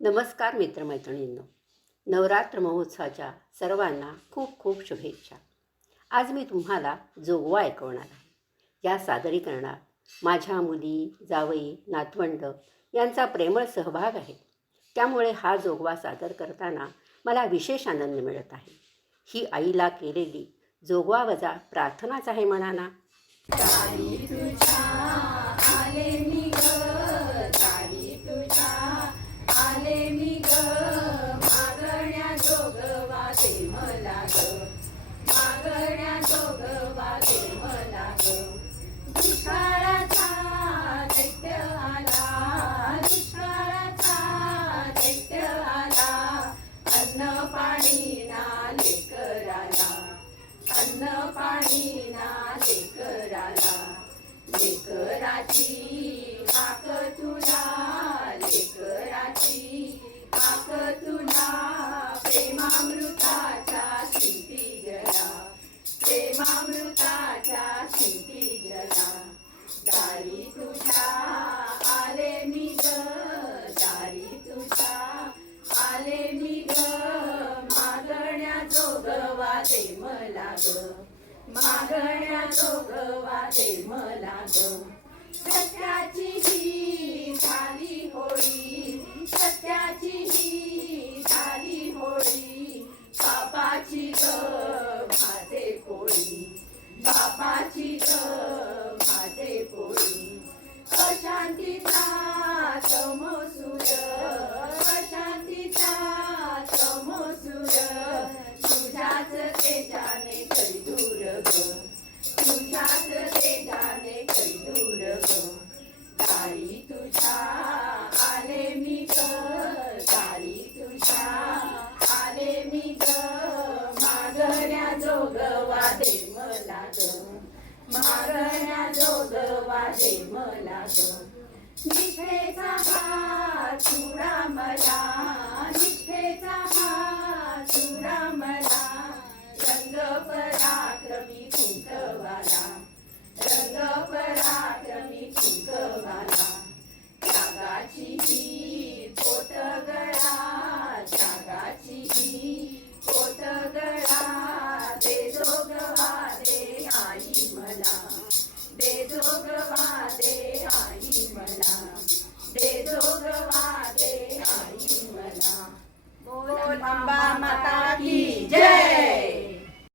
नमस्कार मित्रमैत्रिणींनो. नवरात्र महोत्सवाच्या सर्वांना खूप खूप शुभेच्छा. आज मी तुम्हाला जोगवा ऐकवणार आहे. या सादरीकरणात माझ्या मुली जावई नातवंड यांचा प्रेमळ सहभाग आहे. त्यामुळे हा जोगवा सादर करताना मला विशेष आनंद मिळत आहे. ही आईला केलेली जोगवा वजा प्रार्थनाच आहे म्हणाना मागण्या जोगवा ते मला ग दुष्काळाचा दैत्य आला दुष्काळाचा दैत्य आला. अन्न पाणी ना लेकराला अन्न पाणी ना लेकराला लेकराची हाक तुला लेकराची हाक तुला. प्रेमामृताचा वादे दे मला ग. मागण्या जोगवा दे मला ग. सत्याची ही झाली होळी सत्याची ही तुझ्या आले मी ग दारी तुझ्या आले मी ग. मागण्या जोगवा दे मला ग. मागण्या जोगवा दे मला ग.